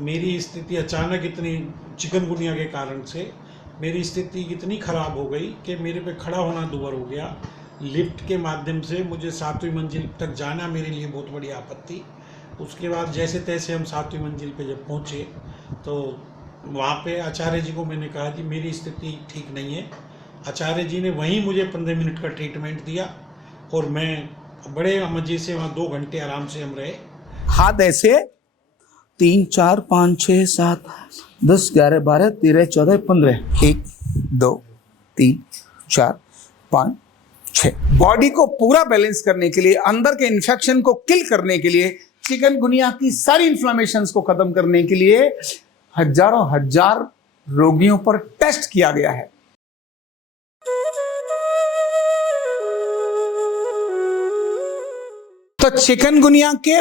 मेरी स्थिति अचानक इतनी चिकनगुनिया के कारण से मेरी स्थिति इतनी ख़राब हो गई कि मेरे पे खड़ा होना दूभर हो गया। लिफ्ट के माध्यम से मुझे 7वीं मंजिल तक जाना मेरे लिए बहुत बड़ी आपत्ति। उसके बाद जैसे तैसे हम 7वीं मंजिल पे जब पहुँचे तो वहाँ पे आचार्य जी को मैंने कहा कि मेरी स्थिति ठीक नहीं है। आचार्य जी ने वहीं मुझे 15 मिनट का ट्रीटमेंट दिया और मैं बड़े मज़े से वहाँ 2 घंटे आराम से हम रहे। हाथ ऐसे 3 4 5 6 7 10 11 12 13 14 15 1 2 3 4 5 6। बॉडी को पूरा बैलेंस करने के लिए, अंदर के इन्फेक्शन को किल करने के लिए, चिकनगुनिया की सारी इन्फ्लेमेशंस को खत्म करने के लिए हजारों हजार रोगियों पर टेस्ट किया गया है। तो चिकनगुनिया के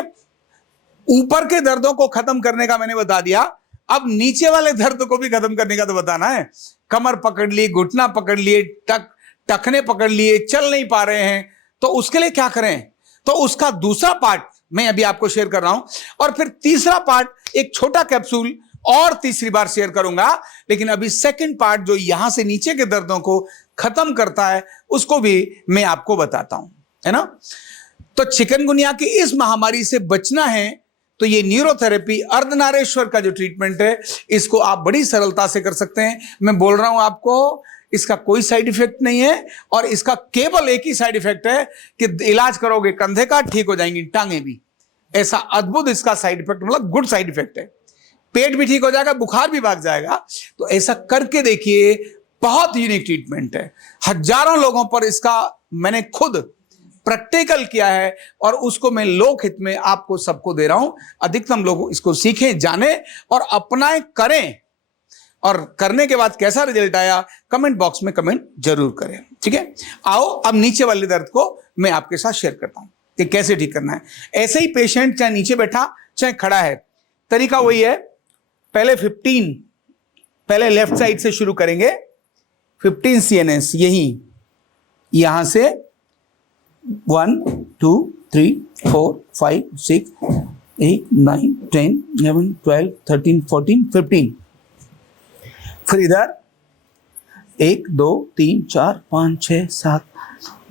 ऊपर के दर्दों को खत्म करने का मैंने बता दिया, अब नीचे वाले दर्द को भी खत्म करने का तो बताना है। कमर पकड़ ली, घुटना पकड़ लिए, टखने पकड़ लिए, चल नहीं पा रहे हैं, तो उसके लिए क्या करें? तो उसका दूसरा पार्ट मैं अभी आपको शेयर कर रहा हूं, और फिर तीसरा पार्ट एक छोटा कैप्सूल और तीसरी बार शेयर करूंगा। लेकिन अभी सेकंड पार्ट जो यहां से नीचे के दर्दों को खत्म करता है उसको भी मैं आपको बताता हूं, है ना। तो चिकनगुनिया की इस महामारी से बचना है तो ये न्यूरोथेरेपी अर्धनारेश्वर का जो ट्रीटमेंट है इसको आप बड़ी सरलता से कर सकते हैं। मैं बोल रहा हूं आपको, इसका कोई साइड इफेक्ट नहीं है, और इसका केवल एक ही साइड इफेक्ट है कि इलाज करोगे कंधे का, ठीक हो जाएंगी टांगे भी। ऐसा अद्भुत इसका साइड इफेक्ट, मतलब गुड साइड इफेक्ट है। पेट भी ठीक हो जाएगा, बुखार भी भाग जाएगा। तो ऐसा करके देखिए, बहुत यूनिक ट्रीटमेंट है। हजारों लोगों पर इसका मैंने खुद प्रैक्टिकल किया है और उसको मैं लोक हित में आपको सबको दे रहा हूं। अधिकतम लोग इसको सीखें, जाने और अपनाएं, करें, और करने के बाद कैसा रिजल्ट आया कमेंट बॉक्स में कमेंट जरूर करें, ठीक है। आओ अब नीचे वाले दर्द को मैं आपके साथ शेयर करता हूं कि कैसे ठीक करना है। ऐसे ही पेशेंट चाहे नीचे बैठा चाहे खड़ा है, तरीका वही है। पहले लेफ्ट साइड से शुरू करेंगे। 15 CNS यहां से 1 2 3 4 5 6 8 9 10 11 12 13 14 15। फिर इधर 1 2 3 4 5 6 7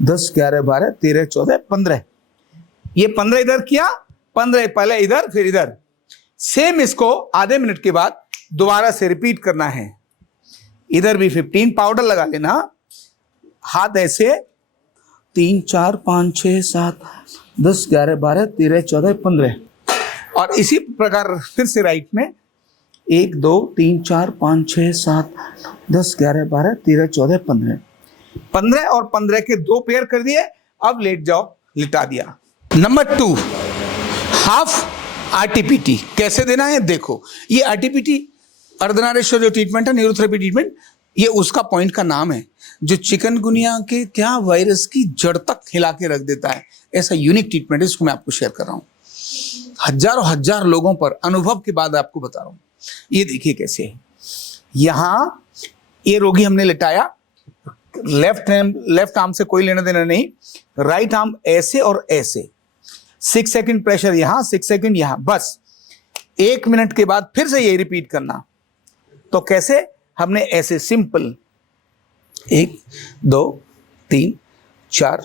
10 11 12 13 14 15। ये 15 इधर किया, 15 पहले इधर फिर इधर। सेम इसको आधे मिनट के बाद दोबारा से रिपीट करना है। इधर भी 15। पाउडर लगा लेना। हाथ ऐसे 3 4 5 6 7 10 11 12 13 14 15। और इसी प्रकार फिर से राइट में 1 2 3 4 5 6 7 10 11 12 13 14 15। 15 और 15 के 2 पेयर कर दिए। अब लेट जाओ, लिटा दिया। नंबर 2, हाफ RTPT कैसे देना है देखो। ये RTPT अर्धनारेश्वर जो ट्रीटमेंट है, न्यूरोथेरेपी ट्रीटमेंट, ये उसका पॉइंट का नाम है जो चिकनगुनिया के क्या वायरस की जड़ तक हिला के रख देता है। ऐसा यूनिक ट्रीटमेंट है, इसको मैं आपको शेयर कर रहा हूं। हजारों हजार लोगों पर अनुभव के बाद आपको बता रहा हूं। ये देखिए कैसे है। यहां ये रोगी हमने लिटाया, लेफ्ट आर्म से कोई लेना देना नहीं, राइट आर्म ऐसे और ऐसे। 6 सेकंड प्रेशर यहां, 6 सेकंड यहां, बस 1 मिनट के बाद फिर से यही रिपीट करना। तो कैसे? हमने ऐसे सिंपल 1 2 3 4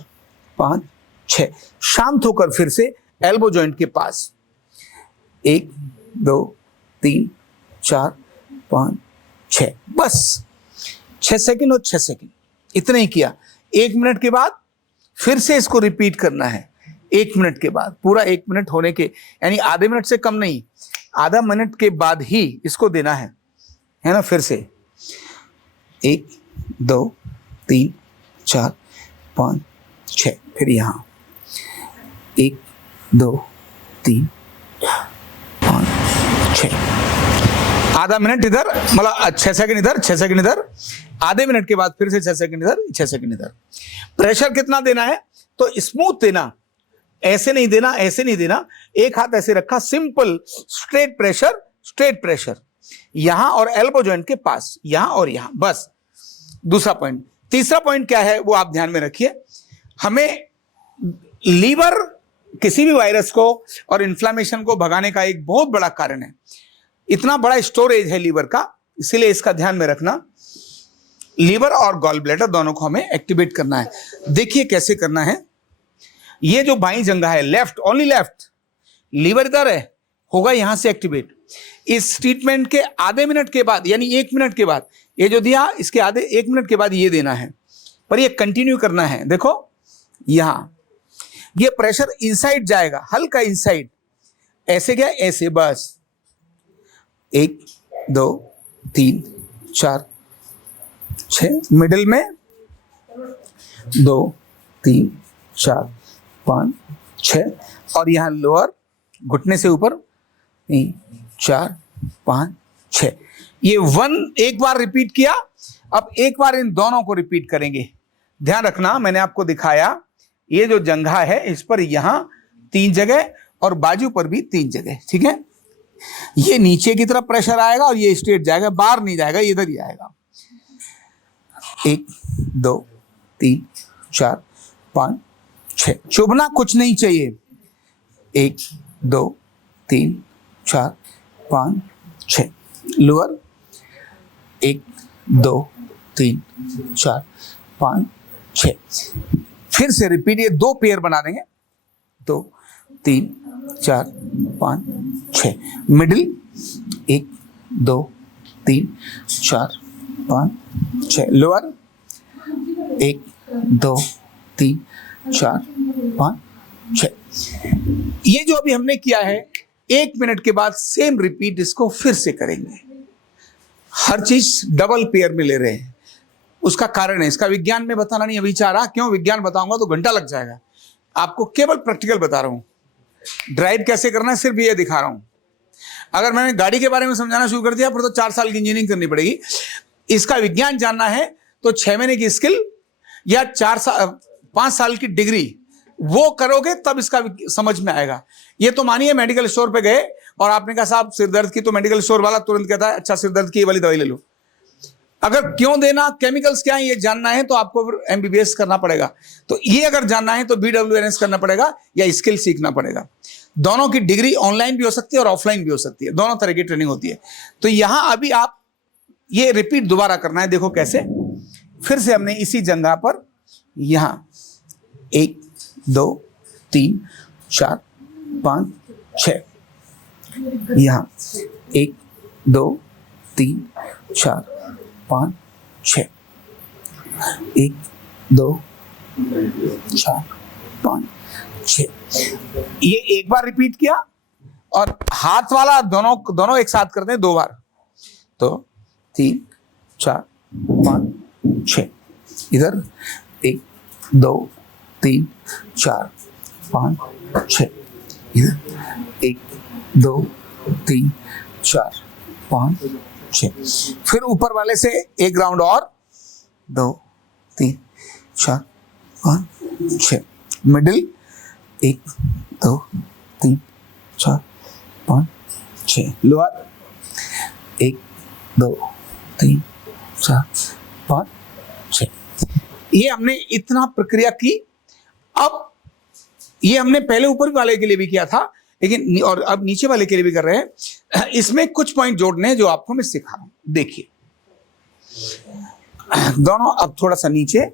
5 6, शांत होकर फिर से एल्बो जॉइंट के पास 1 2 3 4 5 6, बस 6 सेकंड और 6 सेकंड, इतना ही किया। 1 मिनट के बाद फिर से इसको रिपीट करना है। 1 मिनट के बाद, पूरा 1 मिनट होने के, यानी आधे मिनट से कम नहीं, आधा मिनट के बाद ही इसको देना है ना। फिर से 1 2 3 4 5 6, फिर यहां 1 2 3 5 6, आधा मिनट इधर, मतलब 6 सेकंड इधर, 6 सेकंड इधर, आधे मिनट के बाद फिर से 6 सेकंड इधर, 6 सेकंड इधर। प्रेशर कितना देना है? तो स्मूथ देना, ऐसे नहीं देना, ऐसे नहीं देना। एक हाथ ऐसे रखा, सिंपल स्ट्रेट प्रेशर यहां और एल्बो जॉइंट के पास, यहां और यहां, बस। दूसरा पॉइंट। तीसरा पॉइंट क्या है वो आप ध्यान में रखिए। हमें लीवर किसी भी वायरस को और इन्फ्लामेशन को भगाने का एक बहुत बड़ा कारण है। इतना बड़ा स्टोरेज है लीवर का, इसीलिए इसका ध्यान में रखना। लीवर और गॉल ब्लैडर दोनों को हमें एक्टिवेट करना है। देखिए कैसे करना है। ये जो बाईं जंघा है, लेफ्ट, ओनली लेफ्ट, लीवर इधर है, होगा यहां से एक्टिवेट। इस ट्रीटमेंट के आधे मिनट के बाद, यानी 1 मिनट के बाद, ये जो दिया इसके आधे 1 मिनट के बाद ये देना है, पर ये कंटिन्यू करना है। देखो यहां ये प्रेशर इनसाइड जाएगा, हल्का इनसाइड, ऐसे क्या, ऐसे, बस 1 2 3 4 6, मिडिल में 2 3 4 5 6, और यहां लोअर घुटने से ऊपर 3 4 5 6। ये 1 एक बार रिपीट किया। अब एक बार इन दोनों को रिपीट करेंगे। ध्यान रखना, मैंने आपको दिखाया ये जो जंघा है इस पर यहां 3 जगह और बाजू पर भी 3 जगह, ठीक है। ये नीचे की तरफ प्रेशर आएगा और ये स्ट्रेट जाएगा, बाहर नहीं जाएगा, इधर ही आएगा। 1 2 3 4 5 6, चुभना कुछ नहीं चाहिए। 1 2 3 4 5 6, लोअर 1 2 3 4 5 6। फिर से रिपीट, ये 2 पेयर बना देंगे, 2 3 4 5 6, मिडिल 1 2 3 4 5 6, लोअर 1 2 3 4 5 6। ये जो अभी हमने किया है, 1 मिनट के बाद सेम रिपीट इसको फिर से करेंगे। हर चीज डबल पेयर में ले रहे हैं, उसका कारण है, इसका विज्ञान में बताना नहीं अभी चाह रहा। क्यों, विज्ञान बताऊंगा तो घंटा लग जाएगा। आपको केवल प्रैक्टिकल बता रहा हूं। ड्राइव कैसे करना है सिर्फ ये दिखा रहा हूं। अगर मैंने गाड़ी के बारे में समझाना शुरू कर दिया फिर तो 4 साल की इंजीनियरिंग करनी पड़ेगी। इसका विज्ञान जानना है तो 6 महीने की स्किल या 5 साल की डिग्री वो करोगे तब इसका समझ में आएगा। ये तो मानिए मेडिकल स्टोर पे गए और आपने कहा साहब सिर दर्द की, तो मेडिकल स्टोर वाला तुरंत कहता है अच्छा सिर दर्द की ये वाली दवाई ले लो। अगर क्यों देना, केमिकल्स क्या है ये जानना है तो आपको फिर एमबीबीएस करना पड़ेगा। तो ये अगर जानना है तो BWNS करना पड़ेगा या स्किल सीखना पड़ेगा। दोनों की डिग्री ऑनलाइन भी हो सकती है और ऑफलाइन भी हो सकती है, दोनों तरह की ट्रेनिंग होती है। तो यहां अभी आप ये रिपीट दोबारा करना है। देखो कैसे, फिर से हमने इसी जगह पर यहां 1 2 3 4 5 6, यहां 1 2 3 4 5 6, 1 2 4 5 6। ये एक बार रिपीट किया और हाथ वाला दोनों एक साथ करते हैं 2 बार। तो 3 4 5 6, इधर 1 2 3 4 5 6, इधर 1 2 3 4 5 6। फिर ऊपर वाले से एक राउंड और 2 3 4 5 6, मिडिल 1 2 3 4 5 6, लोअर 1 2 3 4 5 6। ये हमने इतना प्रक्रिया की। अब ये हमने पहले ऊपर वाले के लिए भी किया था, लेकिन और अब नीचे वाले के लिए भी कर रहे हैं। इसमें कुछ पॉइंट जोड़ने हैं जो आपको मैं सिखा रहा हूं। देखिए दोनों, अब थोड़ा सा नीचे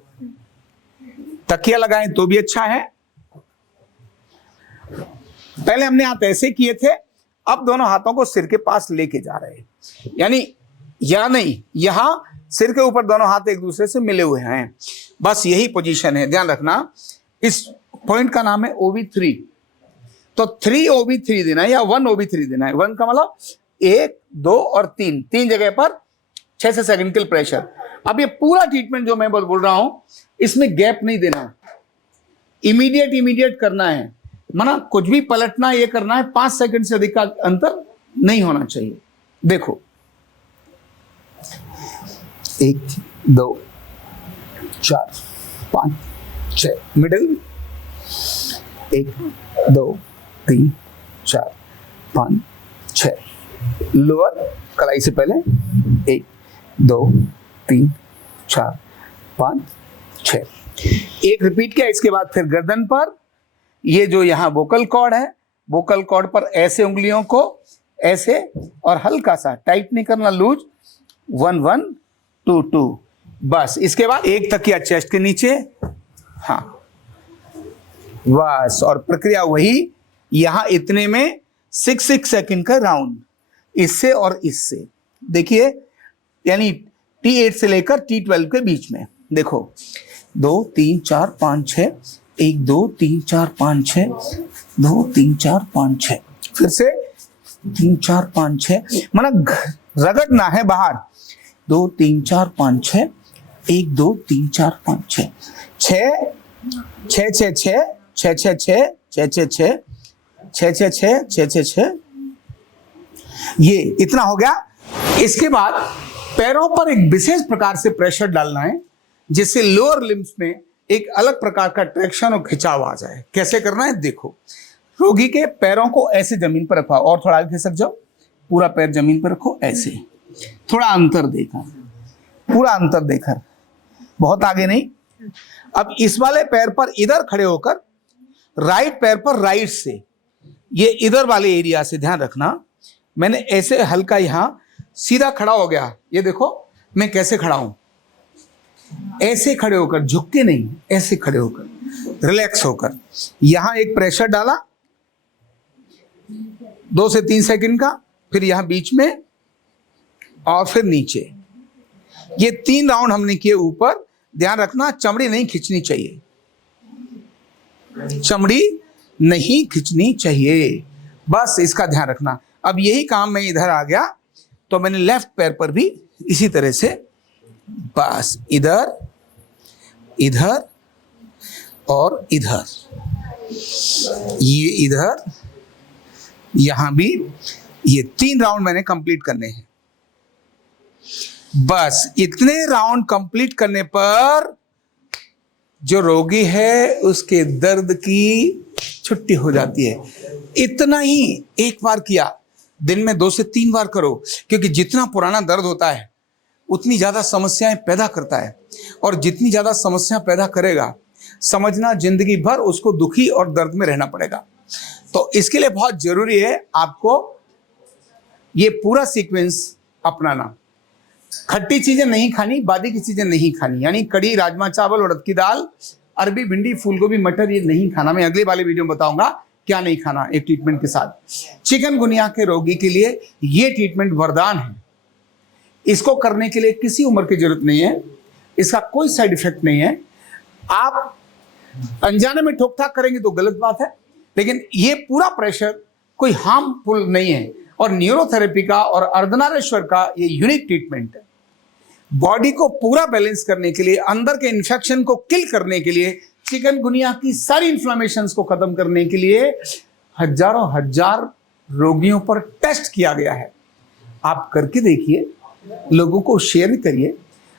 तकिया लगाएं तो भी अच्छा है। पहले हमने हाथ ऐसे किए थे, अब दोनों हाथों को सिर के पास लेके जा रहे हैं, यानी या नहीं, यहां सिर के ऊपर दोनों हाथ एक दूसरे से मिले हुए हैं, बस यही पोजीशन है। ध्यान रखना, इस पॉइंट का नाम है OB3। तो 3 OB3 देना है या 1 OB3 देना है। 1 का मतलब 1 2 और 3 जगह पर 6 से 7 किल प्रेशर। अब ये पूरा ट्रीटमेंट जो मैं बोल रहा हूं इसमें गैप नहीं देना है, इमीडिएट करना है। माना कुछ भी पलटना ये करना है, 5 सेकंड से अधिक का अंतर नहीं होना चाहिए। देखो 1 2 4 5 6, मिडिल 1 2 3 4 5 6, लोअर कलाई से पहले 1 2 3 4 5 6। एक रिपीट किया, इसके बाद फिर गर्दन पर, ये जो यहाँ वोकल कॉर्ड है, वोकल कॉर्ड पर ऐसे उंगलियों को ऐसे, और हल्का सा टाइट नहीं करना, लूज, 1 1 2 2, बस। इसके बाद एक तकिया चेस्ट के नीचे, हाँ बस। और प्रक्रिया वही, यहां इतने में 6 सेकंड का राउंड, इससे और इससे। देखिए, यानी T8 से लेकर T12 के बीच में। देखो 2 3 4 5 6, 1 2 3 4 5 6, 2 3 4 5 6, फिर से 3 4 5 6, मतलब रगड़ना है बाहर। 2 3 4 5 6, 1 2 3 4 5 6, 6 6 6 6 6 6 6 6 6 6 6 6 6 6 6, ये इतना हो गया। इसके बाद पैरों पर एक विशेष प्रकार से प्रेशर डालना है, जिससे लोअर लिम्स में एक अलग प्रकार का ट्रैक्शन और खिंचाव आ जाए। कैसे करना है देखो, रोगी के पैरों को ऐसे जमीन पर रखो, और थोड़ा आगे खिसक जाओ, पूरा पैर जमीन पर रखो ऐसे, थोड़ा अंतर देखा, पूरा अंतर देखा, बहुत आगे नहीं। अब इस वाले पैर पर इधर खड़े होकर राइट पैर पर राइट से, ये इधर वाले एरिया से ध्यान रखना, मैंने ऐसे हल्का यहां सीधा खड़ा हो गया। ये देखो मैं कैसे खड़ा हूं, ऐसे खड़े होकर, झुक के नहीं, ऐसे खड़े होकर, रिलैक्स होकर। यहां एक प्रेशर डाला 2 से 3 सेकंड का, फिर यहां बीच में और फिर नीचे। ये 3 राउंड हमने किए ऊपर। ध्यान रखना चमड़ी नहीं खींचनी चाहिए, चमड़ी नहीं खींचनी चाहिए, बस इसका ध्यान रखना। अब यही काम मैं इधर आ गया तो मैंने लेफ्ट पैर पर भी इसी तरह से, बस इधर इधर और इधर, ये इधर, यहां भी, ये 3 राउंड मैंने कंप्लीट करने हैं। बस इतने राउंड कंप्लीट करने पर जो रोगी है उसके दर्द की छुट्टी हो जाती है। इतना ही एक बार किया, दिन में 2 से 3 बार करो, क्योंकि जितना पुराना दर्द होता है उतनी ज्यादा समस्याएं पैदा करता है, और जितनी ज्यादा समस्या पैदा करेगा, समझना जिंदगी भर उसको दुखी और दर्द में रहना पड़ेगा। तो इसके लिए बहुत जरूरी है आपको ये पूरा सीक्वेंस अपनाना। खट्टी चीजें नहीं खानी, बादी की चीजें नहीं खानी, यानी कड़ी, राजमा चावल, उड़द की दाल, अरबी, भिंडी, फूलगोभी, मटर, ये नहीं खाना। मैं अगले वाले वीडियो में बताऊंगा क्या नहीं खाना एक ट्रीटमेंट के साथ। चिकनगुनिया के रोगी के लिए ये ट्रीटमेंट वरदान है। इसको करने के लिए किसी उम्र की जरूरत नहीं है, इसका कोई साइड इफेक्ट नहीं है। आप अनजाने में ठोक ठाक करेंगे तो गलत बात है, लेकिन ये पूरा प्रेशर कोई हार्मफुल नहीं है। और न्यूरोथेरेपी का और अर्धनारीश्वर का ये यूनिक ट्रीटमेंट है। बॉडी को पूरा बैलेंस करने के लिए, अंदर के इन्फेक्शन को किल करने के लिए, चिकनगुनिया की सारी इन्फ्लेमेशंस को खत्म करने के लिए हजारों हजार रोगियों पर टेस्ट किया गया है। आप करके देखिए, लोगों को शेयर करिए।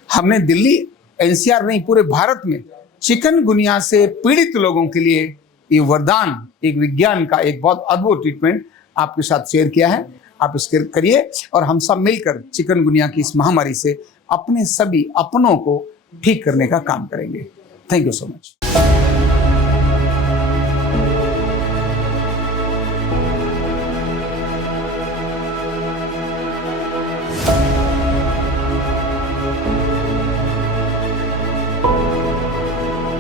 हमने दिल्ली एनसीआर नहीं, पूरे भारत में चिकनगुनिया से पीड़ित लोगों के लिए ये वरदान, एक विज्ञान का एक बहुत अद्भुत ट्रीटमेंट आपके साथ शेयर किया है। आप इसके करिए और हम सब मिलकर चिकनगुनिया की इस महामारी से अपने सभी अपनों को ठीक करने का काम करेंगे। Thank you so much.